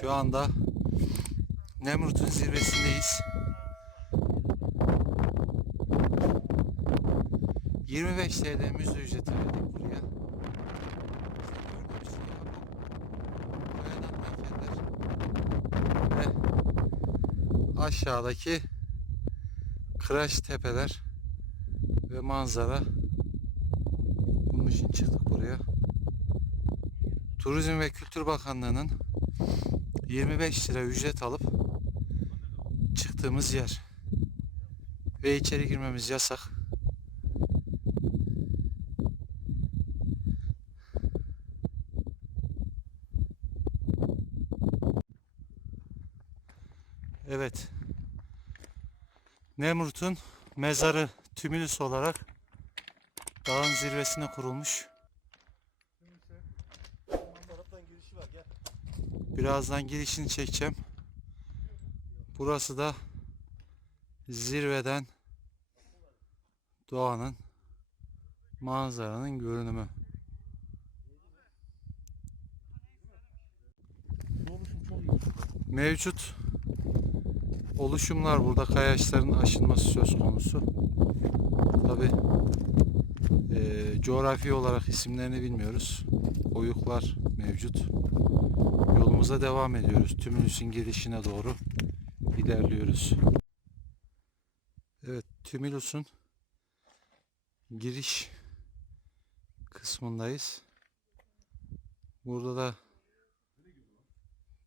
Şu anda Nemrut'un zirvesindeyiz. 25 TL müze ücreti verdik buraya. İşte gördüğünüz heykeller ve aşağıdaki Kıraç tepeler ve manzara. Bunun için çıktık buraya. Turizm ve Kültür Bakanlığı'nın 25 lira ücret alıp çıktığımız yer. Ve içeri girmemiz yasak. Evet. Nemrut'un mezarı tümülüs olarak dağın zirvesine kurulmuş. Birazdan girişini çekeceğim. Burası da zirveden doğanın manzaranın görünümü. Mevcut oluşumlar burada kayaçların aşınması söz konusu. Tabi coğrafi olarak isimlerini bilmiyoruz. Oyuklar mevcut. Yolumuza devam ediyoruz. Tümülüs'ün girişine doğru ilerliyoruz. Evet, Tümülüs'ün giriş kısmındayız. Burada da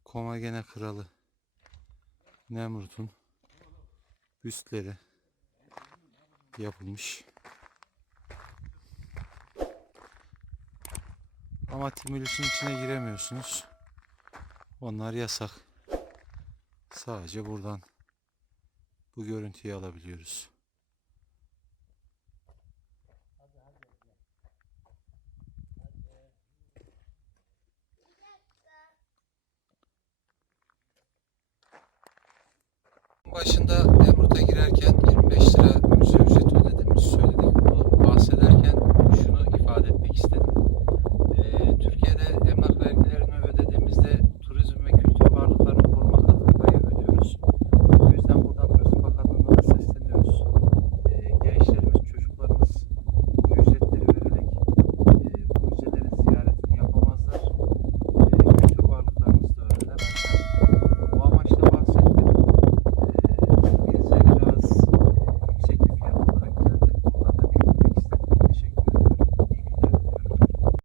Komagene Kralı Nemrut'un büstleri yapılmış. Ama Timülüs'ün içine giremiyorsunuz. Onlar yasak. Sadece buradan bu görüntüyü alabiliyoruz. istedim.